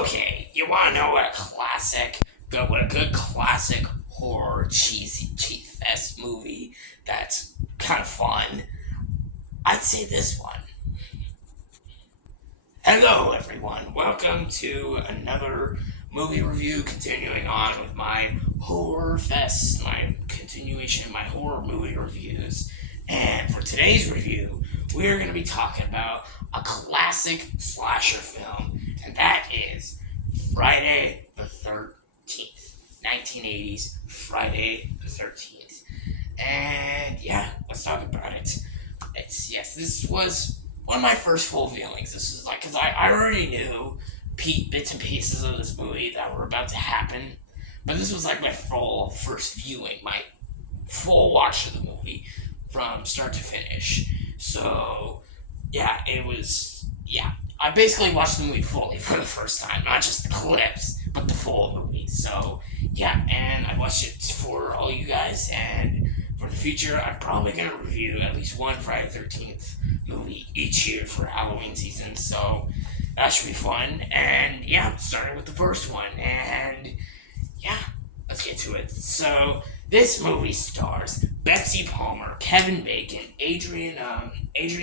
Okay, you want to know what a good classic horror cheesy cheese fest movie that's kind of fun? I'd say this one. Hello, everyone. Welcome to another movie review. Continuing on with my horror fest, my continuation of my horror movie reviews. And for today's review, we're going to be talking about a classic slasher film, and that is Friday the 13th. 1980s Friday the 13th. And yeah, let's talk about it. Yes, this was one of my first full viewings. This is like, because I already knew bits and pieces of this movie that were about to happen, but this was like my full first viewing, my full watch of the movie from start to finish. So, yeah, I basically watched the movie fully for the first time, not just the clips, but the full movie. So, yeah, and I watched it for all you guys, and for the future, I'm probably going to review at least one Friday the 13th movie each year for Halloween season, so that should be fun. And yeah, starting with the first one, and yeah, let's get to it. So this movie stars Betsy Palmer, Kevin Bacon, Adrian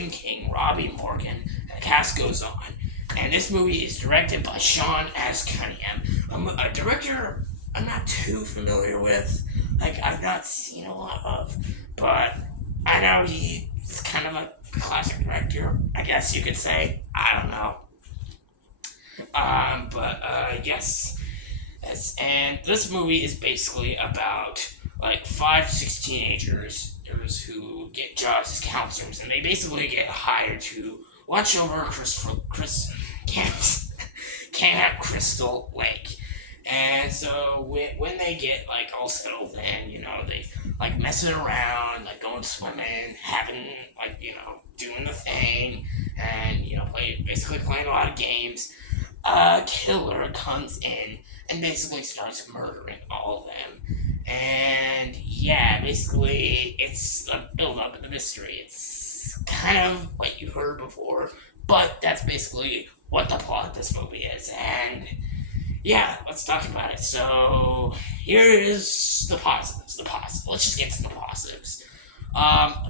King, Robbie Morgan, and the cast goes on. And this movie is directed by Sean S. Cunningham, a director I'm not too familiar with. Like, I've not seen a lot of, but I know he's kind of a classic director, I guess you could say. I don't know. Yes. And this movie is basically about like 5 to 6 teenagers who get jobs as counselors, and they basically get hired to watch over Camp Crystal Lake. And so when they get like all settled in, they like messing around, like going swimming, having like, doing the thing, and basically playing a lot of games. A killer comes in and basically starts murdering all of them. And yeah, basically it's the build up of the mystery. It's kind of what you heard before, but that's basically what the plot of this movie is. And yeah, let's talk about it. So here is the positives. Let's just get to the positives.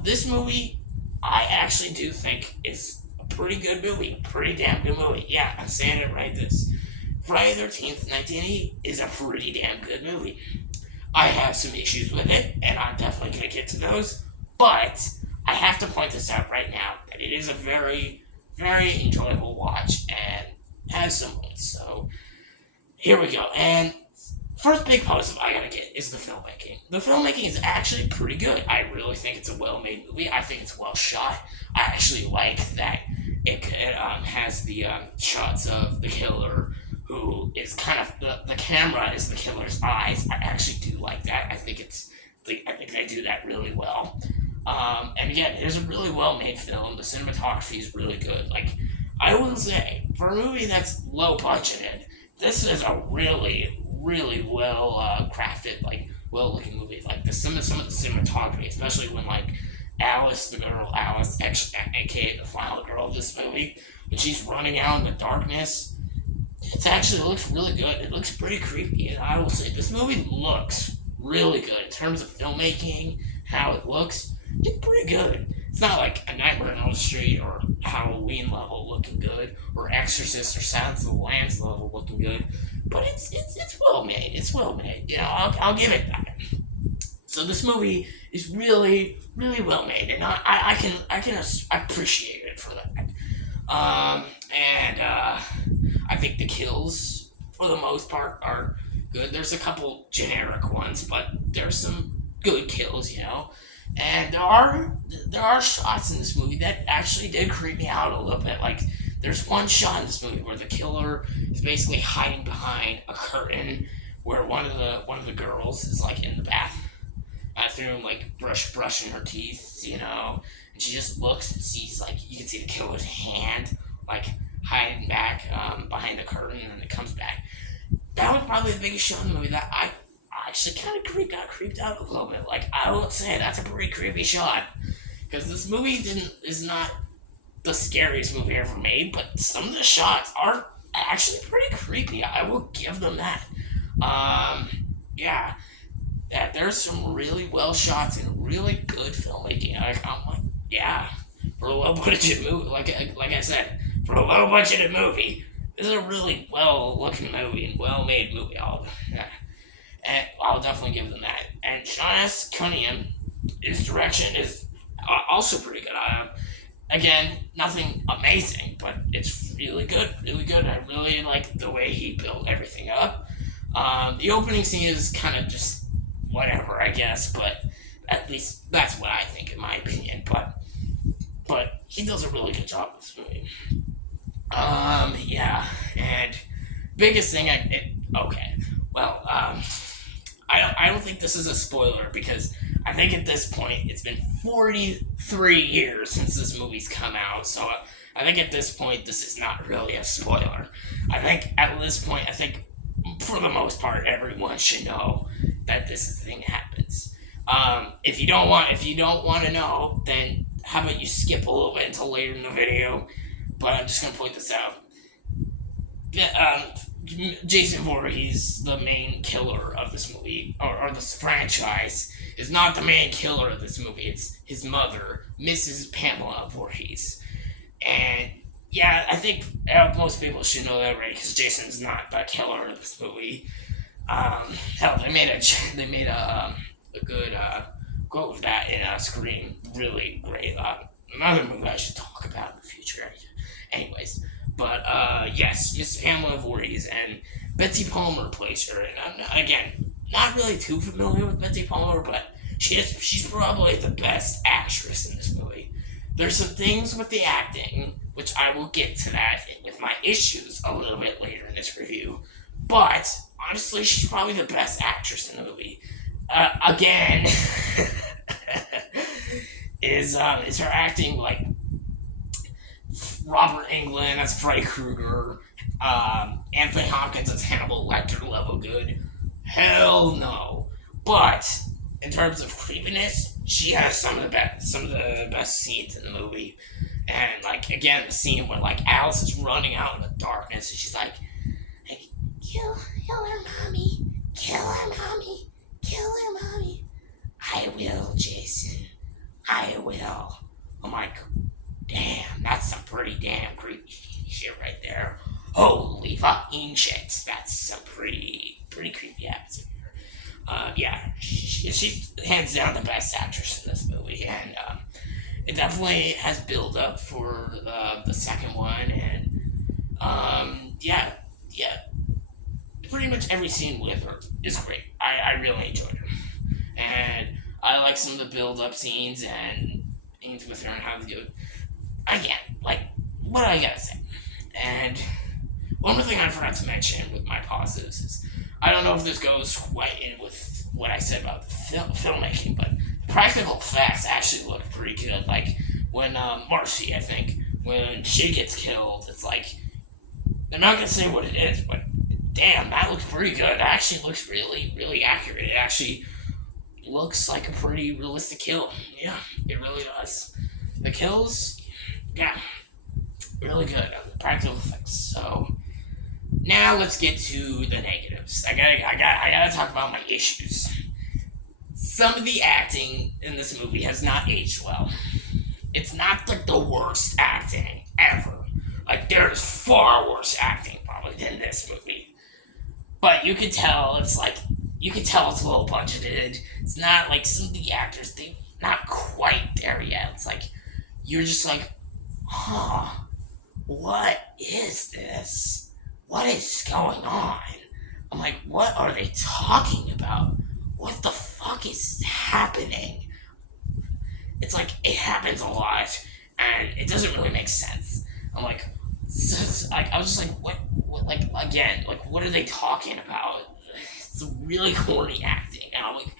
This movie, I actually do think is a pretty good movie. Pretty damn good movie. Yeah, I'm saying it right. This Friday the 13th, 1980 is a pretty damn good movie. I have some issues with it, and I'm definitely going to get to those. But I have to point this out right now that it is a very, very enjoyable watch and has some wins. So here we go. And first big positive I gotta get is the filmmaking. The filmmaking is actually pretty good. I really think it's a well-made movie. I think it's well shot. I actually like that it has the shots of the killer, who is kind of the camera is the killer's eyes. I actually do like that. I think they do that really well. And again, it is a really well-made film. The cinematography is really good. Like, I will say, for a movie that's low budgeted, this is a really, really well crafted, like well looking movie. Like some of the cinematography, especially when like Alice, aka the final girl of this movie, when she's running out in the darkness, it looks really good. It looks pretty creepy, and I will say this movie looks really good in terms of filmmaking. How it looks, it's pretty good. It's not like a Nightmare on Elm Street or Halloween level looking good, or Exorcist or Silence of the Lambs level looking good, but it's well made. It's well made. I'll give it that. So this movie is really, really well made, and I can appreciate it for that. I think the kills for the most part are good. There's a couple generic ones, but there's some good kills. And there are shots in this movie that actually did creep me out a little bit. Like, there's one shot in this movie where the killer is basically hiding behind a curtain, where one of the girls is like in the bathroom, like brushing her teeth, and she just looks and sees, like, you can see the killer's hand like hiding back behind the curtain, and then it comes back. That was probably the biggest shot in the movie that I actually kind of got creeped out a little bit. Like, I would say that's a pretty creepy shot, because this movie is not the scariest movie ever made, but some of the shots are actually pretty creepy. creepy. I will give them that. Yeah, that there's some really well shots and really good filmmaking. I'm like, yeah, for a low budget movie, like I said, for a low budgeted movie, this is a really well looking movie and well made movie. I'll definitely give them that. And Sean S. Cunningham, his direction is also pretty good. Again, nothing amazing, but it's really good, really good. I really like the way he built everything up. The opening scene is kind of just whatever, I guess, but at least that's what I think, in my opinion. But he does a really good job with this movie. Yeah, and biggest thing okay, well, I don't think this is a spoiler because I think at this point it's been 43 years since this movie's come out, so I think at this point this is not really a spoiler. I think at this point, I think for the most part everyone should know that this thing happens. If you don't want to know, then how about you skip a little bit until later in the video? But I'm just gonna point this out. Jason Voorhees, the main killer of this movie, or this franchise, is not the main killer of this movie. It's his mother, Mrs. Pamela Voorhees. And yeah, I think most people should know that already because Jason's not the killer of this movie. Hell, they made a good quote of that in Scream. Really great. Another movie I should talk about in the future. Anyways, but yes, it's Pamela Voorhees and Betsy Palmer plays her. And I'm, again, not really too familiar with Betsy Palmer, but she's probably the best actress in this movie. There's some things with the acting, which I will get to that with my issues a little bit later in this review. But honestly, she's probably the best actress in the movie. Again, is her acting like Robert Englund as Freddy Krueger, Anthony Hopkins as Hannibal Lecter level good? Hell no. But in terms of creepiness, she has some of the best scenes in the movie. And like again, the scene where like Alice is running out in the darkness and she's like kill her mommy, kill her mommy, kill her mommy. I will, Jason. I will. I'm like, damn, that's some pretty damn creepy shit right there. Holy fucking shit. That's some pretty creepy atmosphere. Yeah, she's hands down the best actress in this movie, and it definitely has built up for the second one, and yeah, pretty much every scene with her is great. I really enjoyed her, and I like some of the build-up scenes and things with her and how they do it. Again, like, what do I gotta say? And one more thing I forgot to mention with my positives is, I don't know if this goes quite in with what I said about filmmaking, but the practical effects actually look pretty good. Like, when Marcy, I think, when she gets killed, it's like, I'm not gonna say what it is, but damn, that looks pretty good. It actually looks really, really accurate. It actually looks like a pretty realistic kill. Yeah, it really does. The kills, yeah, really good. Practical effects. So now let's get to the negatives. I gotta talk about my issues. Some of the acting in this movie has not aged well. It's not like the worst acting ever. Like, there's far worse acting probably than this movie. But you can tell it's low budgeted. It's not like some of the actors, they're not quite there yet. It's like, you're just like, huh, what is this? What is going on? I'm like, what are they talking about? What the fuck is happening? It's like, it happens a lot, and it doesn't really make sense. I'm like, I was just like, what, like, again, like, what are they talking about? It's really corny acting, and I'm like,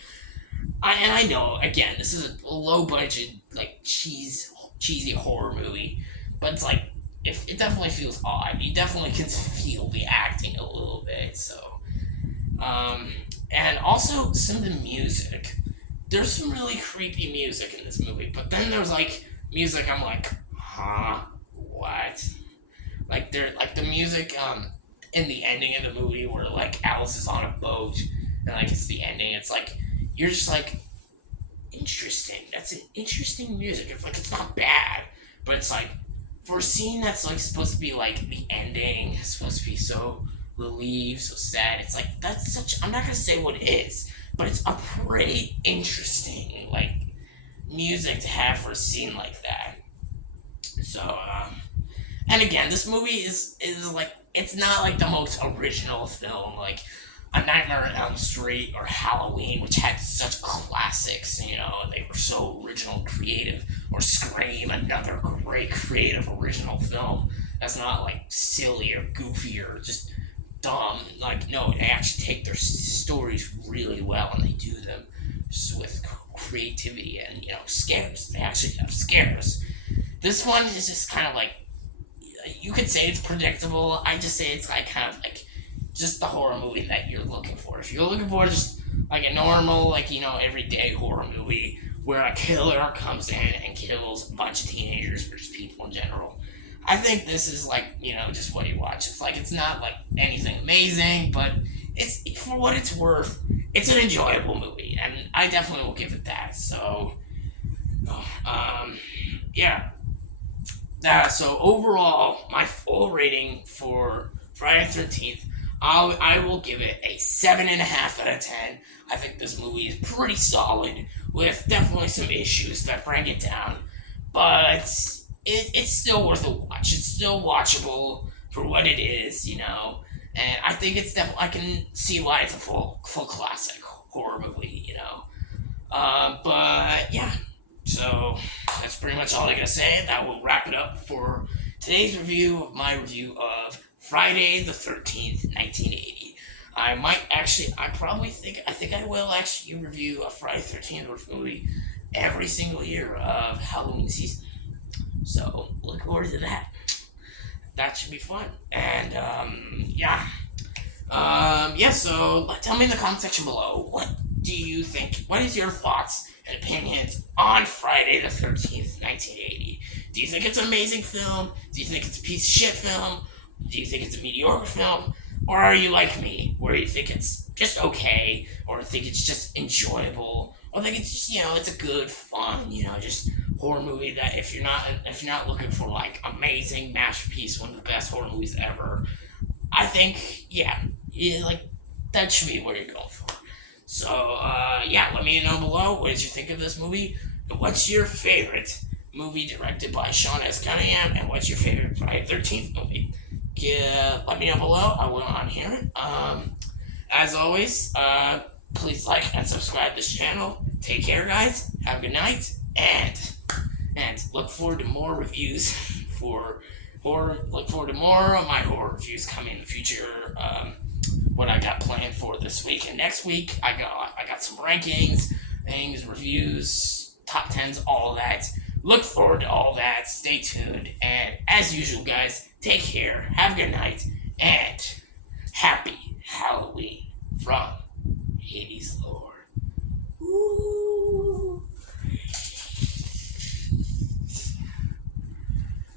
I know, again, this is a low budget, like, cheesy horror movie, but it's like, if it definitely feels odd. You definitely can feel the acting a little bit, so, and also some of the music. There's some really creepy music in this movie, but then there's like music I'm like, huh, what? Like the music, in the ending of the movie where like Alice is on a boat and like it's the ending. It's like you're just like interesting. That's an interesting music. It's like it's not bad, but it's like for a scene that's like supposed to be like the ending, it's supposed to be so relieved, so sad. It's like that's such. I'm not gonna say what it is, but it's a pretty interesting like music to have for a scene like that. So, and again, this movie is like it's not like the most original film like A Nightmare on Elm Street or Halloween, which had such classics. You know, they were so original, and creative. Or Scream, another great creative original film that's not like silly or goofy or just dumb. Like no, they actually take their stories really well and they do them with creativity and scares. They actually have scares. This one is just kind of like you could say it's predictable. I just say it's like kind of like just the horror movie that you're looking for. If you're looking for just like a normal, like everyday horror movie where a killer comes in and kills a bunch of teenagers or just people in general, I think this is like just what you watch. It's like it's not like anything amazing, but it's for what it's worth. It's an enjoyable movie, and I definitely will give it that. So, yeah. So overall, my full rating for Friday the 13th, I will give it a 7.5 out of 10. I think this movie is pretty solid, with definitely some issues that bring it down, but it's still worth a watch. It's still watchable for what it is, and I think it's definitely I can see why it's a full classic horror movie. But yeah, so that's pretty much all I gotta say. That will wrap it up for today's review of my review of Friday the 13th, 1980. I think I will actually review a Friday the 13th movie every single year of Halloween season. So look forward to that. That should be fun. And yeah. So tell me in the comment section below, what do you think? What is your thoughts and opinions on Friday the 13th, 1980? Do you think it's an amazing film? Do you think it's a piece of shit film? Do you think it's a mediocre film? Or are you like me, where you think it's just okay, or think it's just enjoyable, or think it's just it's a good, fun, just horror movie that if you're not looking for like amazing masterpiece, one of the best horror movies ever, I think like that should be what you're going for. So let me know below what did you think of this movie, and what's your favorite movie directed by Sean S. Cunningham, and what's your favorite Friday the 13th movie? Let me know below. I will on hear it. As always, please like and subscribe to this channel. Take care, guys. Have a good night, and look forward to more reviews for horror. Look forward to more of my horror reviews coming in the future. What I got planned for this week and next week. I got some rankings, things, reviews, top tens, all that. Look forward to all that. Stay tuned, and as usual, guys, take care. Have a good night, and